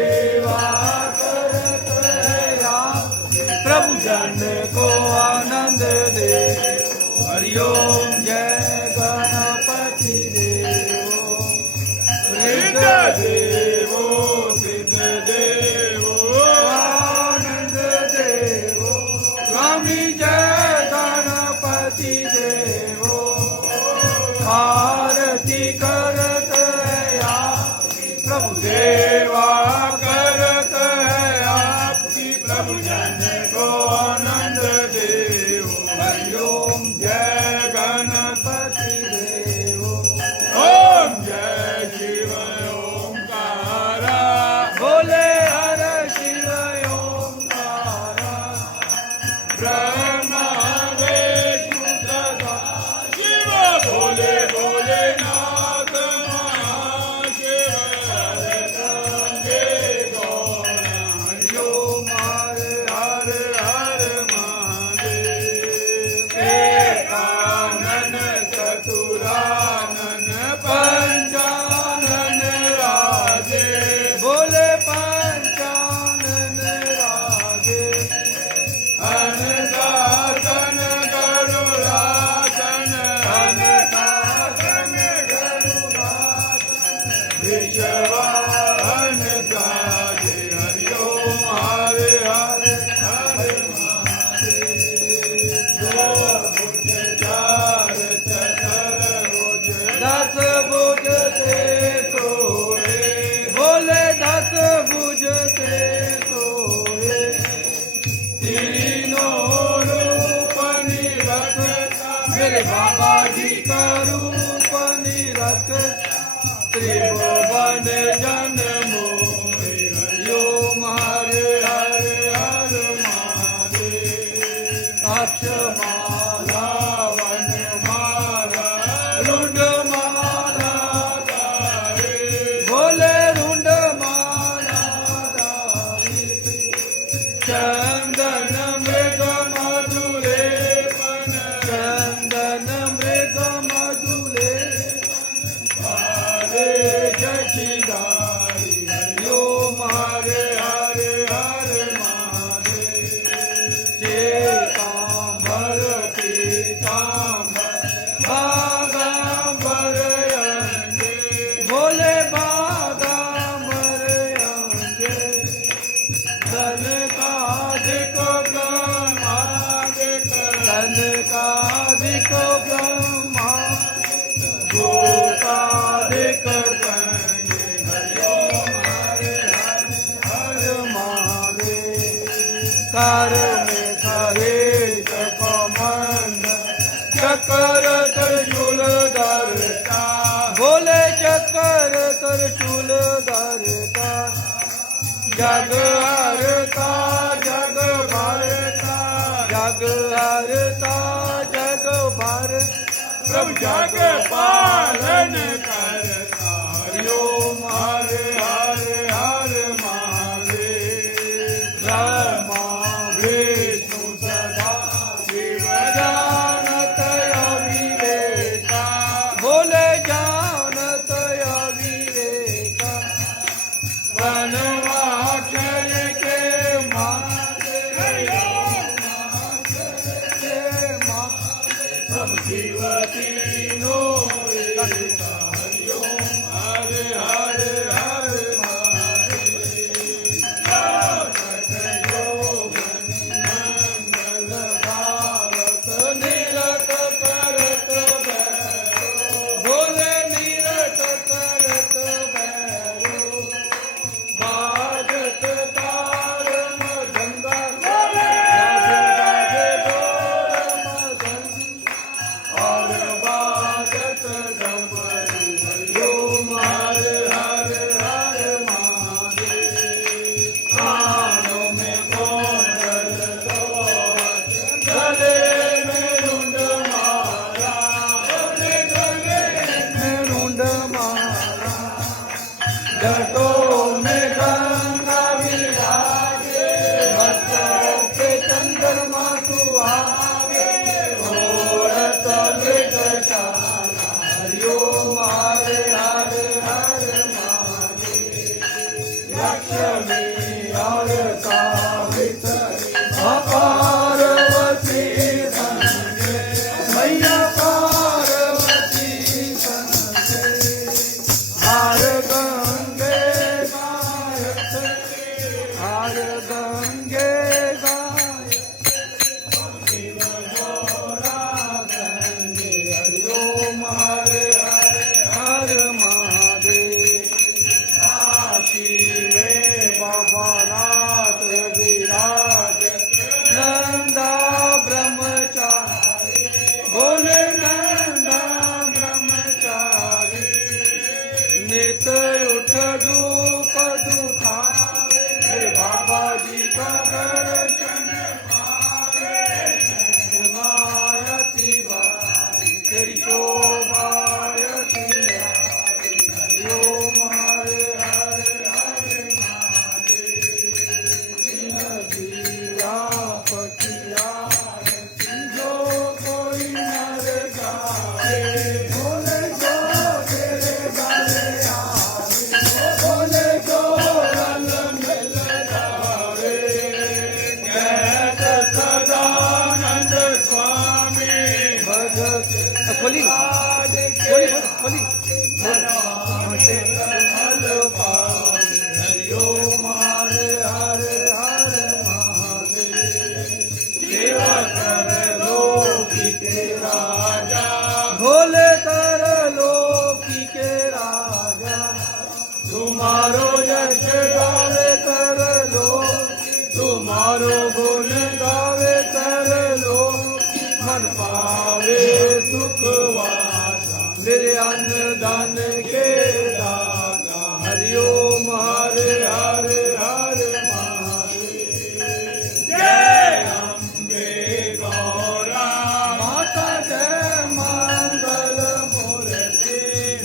सेवा करत या प्रभु जन को आनंद दे। हरिओम जय गणपति देवो ऋग देवो सिद्ध देवो आनंद देवो स्वामी जय गणपति देवो। आरती करत या प्रभु सेवा करत है आपकी प्रभु जन को आनंद देव। हरिओम जय गणपति देव। ओम जय शिव ओंकारा बोले हर शिव ओंकारा। ब्रह्मा विष्णु सदा शिव बोले बोले नाथ महाशिव। गंगे गौरा हरिओम हर हर हर महादेव। एकानन चतुरानन पंचानन राजे बोले पंचानन राजे। अनसासन गरुड़ासन अनसासन गरुड़ासन विश्वान साजे। हरिओम हरे हरे हरे महादेव। दो भुज चार चतर भुज दस भुज से सोए बोले दस भुज से सोए। तीनों रूप निरखता मेरे बाबा जी का रूप निरखता। त्रिभुवन जन मोहे हरिओम हरे हरे हरे महादेव। अक्षमाला वनमाला रुंडमाला गाए बोले रुंडमाला गाए। चंदन मृग मधुले चंदन मृग मधुले हरे जशिदारी। हरिओम हरे हरे हरे महादेव। चेतांबर पीतांबर बागांबर अंगे बोले बागांबर अंगे। सनकादिक ब्रह्मादिक सनकादिक ब्रह्मा भूतादिक गंगे। हरिओम हरे हरे हरे महादेव। कर में करे कमंड चक्र त्रिशूल धरता बोले चक्र त्रिशूल धरता। जग हरता जग भरता जग हरता जग भरता प्रभु जग पालन करता। हरिओम हरे हरे हरे महादेव। ब्रह्मा विष्णु सदा शिव जानत अविवेका बोले जानत अविवेका। वनवाक्षर के माते प्रभु शिव तीनों एकता। लक्ष्मी और सावित्री पार्वती संगे मैया पार्वती संगे हर गंगे गायत्री हर गंगे गायत्री हरि ओम हरे हरे हर महादेव काशी में बाबा नाथ विराज नंदा ब्रह्मचारी बोले नंदा ब्रह्मचारी नित उठ धूप दुखावे हे बाबा जी का दर्शन पावे मायती बाई तेरी शोभायती हरि ओम हरे हरे हरे महादेव पतिया जो कोई नर गाए बोले जो तेरे गाले आए बोले जो रल मिल जाए कहत सदानंद स्वामी भगत खोली खोली खोली हरि ओम हरे हरे हरे महादेव सेवा कर लोकी के राजा भोले कर लोकी के राजा तुम्हारो यश गावे कर लो तुम्हारो गुण गावे कर लो मन पावे सुख वासा मेरे अन्न दान के दाता हरि ओम हरे हरे हरे महादेव जय अम्बे गौरा माता जय मंगल मूर्ति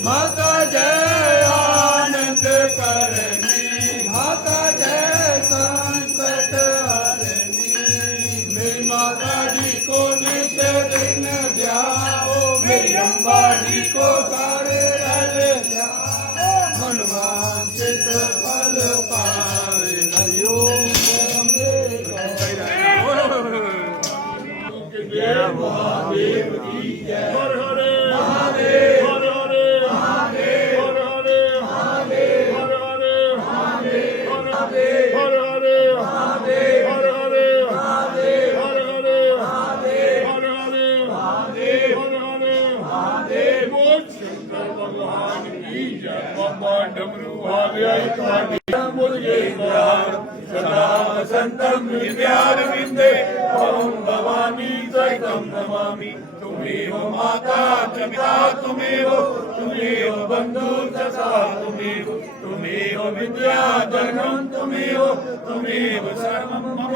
माता जय आनंद करनी माता जय संकट हरनी मेरी माता जी को नित्य दिन ध्याओ मेरी अम्बा जी को सारे रल जाओ मनवांचित फल पावे हरि ओम जय महादेव की जय हर हरे महादेव हर हरे महादेव हर हरे महादेव हर हरे महादेव हर हरे महादेव हर हरे महादेव हर हरे महादेव हर हरे महादेव हर हरे महादेव बोल शंकर भगवान की जय बाबा डमरू वाले मुझे सदा वसंतम विद्यार विंदे ओम भवानी सहितम नमामि तुम्हें हो माता पिता तुम्हें हो बंधु सखा तुम्हें हो विद्या जनम तुम्हें हो सर्वम मम